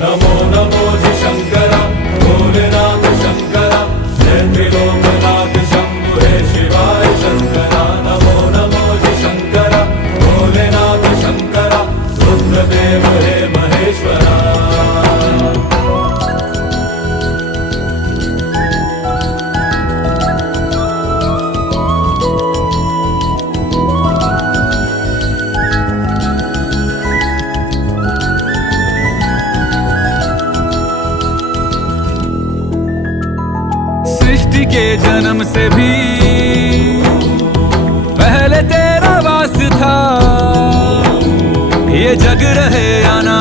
नमो नमो जी शंकरा भोलेनाथ शंकरा जय त्रिलोकनाथ शंभु हे शिवाय शंकरा। नमो नमो जी शंकरा भोलेनाथ शंकरा रुद्रदेव हे महेश्वरा। सृष्टि के जन्म से भी पहले तेरा वास था, ये जग रहे या ना